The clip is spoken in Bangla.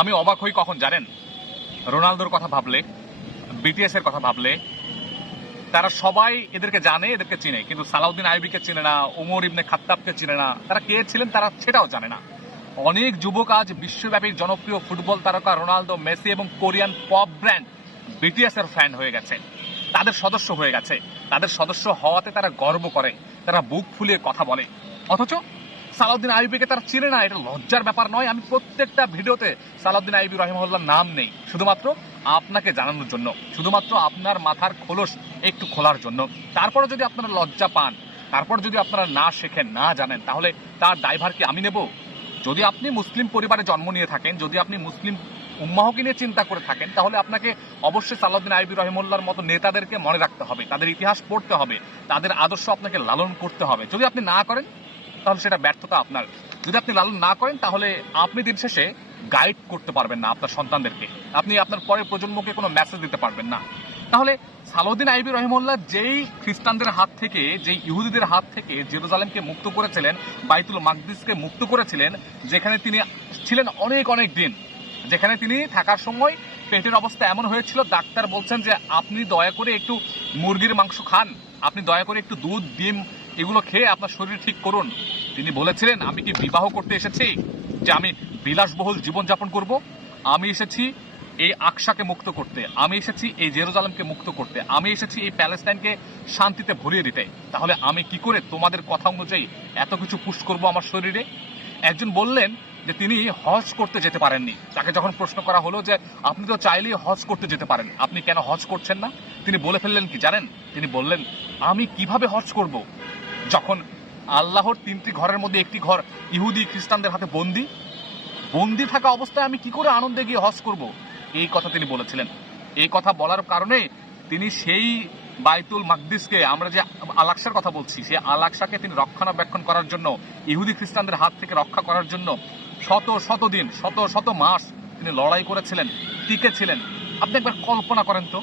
আমি অবাক হই কখন জানেন? রোনালদোর কথা ভাবলে, বিটিএস এর কথা ভাবলে। তারা সবাই এদেরকে জানে, এদেরকে চিনে, কিন্তু সালাউদ্দিন আইয়ুবীকে চিনে না, ওমর ইবনে খাত্তাবকে চিনে না। তারা কে ছিলেন তারা সেটাও জানে না। অনেক যুবক আজ বিশ্বব্যাপী জনপ্রিয় ফুটবল তারকা রোনালদো, মেসি এবং কোরিয়ান পপ ব্র্যান্ড বিটিএস এর ফ্যান হয়ে গেছে, তাদের সদস্য হয়ে গেছে। তাদের সদস্য হওয়াতে তারা গর্ব করে, তারা বুক ফুলিয়ে কথা বলে। অথচ সালাউদ্দিন আইয়ুবীকে তারা চিনে না। এটা লজ্জার ব্যাপার নয়? আমি প্রত্যেকটা ভিডিওতে সালাউদ্দিন আইয়ুবী রহিমাহুল্লাহর নাম নেই, শুধুমাত্র আপনাকে জানানোর জন্য, শুধুমাত্র আপনার মাথার খোলস একটু খোলার জন্য। তারপরে যদি আপনারা লজ্জা পান, তারপর যদি আপনারা না শেখেন, না জানেন, তাহলে তার দায়ভার কি আমি নেব? যদি আপনি মুসলিম পরিবারে জন্ম নিয়ে থাকেন, যদি আপনি মুসলিম উম্মাহকে নিয়ে চিন্তা করে থাকেন, তাহলে আপনাকে অবশ্যই সালাউদ্দিন আইয়ুবী রহিমাহুল্লাহর মতো নেতাদেরকে মনে রাখতে হবে, তাদের ইতিহাস পড়তে হবে, তাদের আদর্শ আপনাকে লালন করতে হবে। যদি আপনি না করেন তাহলে সেটা ব্যর্থতা আপনার। যদি আপনি লালন না করেন তাহলে আপনি দিন শেষে গাইড করতে পারবেন না আপনার সন্তানদেরকে, আপনি আপনার পরের প্রজন্মকে কোনো মেসেজ দিতে পারবেন না। তাহলে সালাউদ্দিন আইয়ুবী রহিমাহুল্লাহ যেই খ্রিস্টানদের হাত থেকে, যেই ইহুদিদের হাত থেকে জেরুজালেমকে মুক্ত করেছিলেন, বাইতুল মাকদিসকে মুক্ত করেছিলেন, যেখানে তিনি ছিলেন অনেক অনেক দিন, যেখানে তিনি থাকার সময় পেটের অবস্থা এমন হয়েছিল, ডাক্তার বলছেন যে আপনি দয়া করে একটু মুরগির মাংস খান, আপনি দয়া করে একটু দুধ, ডিম এগুলো খেয়ে আপনার শরীর ঠিক করুন। তিনি বলেছিলেন, আমি কি বিবাহ করতে এসেছি যে আমি বিলাসবহুল জীবনযাপন করব? আমি এসেছি এই আকসাকে মুক্ত করতে, আমি এসেছি এই জেরুজালেমকে মুক্ত করতে, আমি এসেছি এই প্যালেস্টাইনকে শান্তিতে ভরিয়ে দিতে। তাহলে আমি কি করে তোমাদের কথা অনুযায়ী এত কিছু পুশ করব আমার শরীরে? একজন বললেন যে তিনি হজ করতে যেতে পারেননি। তাকে যখন প্রশ্ন করা হলো যে আপনি তো চাইলেই হজ করতে যেতে পারেন, আপনি কেন হজ করছেন না? তিনি বলে ফেললেন কি জানেন? তিনি বললেন, আমি কিভাবে হজ করব যখন আল্লাহর 3টি ঘরের মধ্যে একটি ঘর ইহুদি খ্রিস্টানদের হাতে বন্দী? বন্দী থাকা অবস্থায় আমি কি করে আনন্দে গিয়ে হজ করব? এই কথা তিনি বলেছিলেন। এই কথা বলার কারণে তিনি সেই বাইতুল মাকদিসকে, আমরা যে আল আকসার কথা বলছি, সেই আল আকসাকে তিনি রক্ষণাবেক্ষণ করার জন্য, ইহুদি খ্রিস্টানদের হাত থেকে রক্ষা করার জন্য শত শত দিন, শত শত মাস তিনি লড়াই করেছিলেন, টিকে ছিলেন। আপনি একবার কল্পনা করেন তো,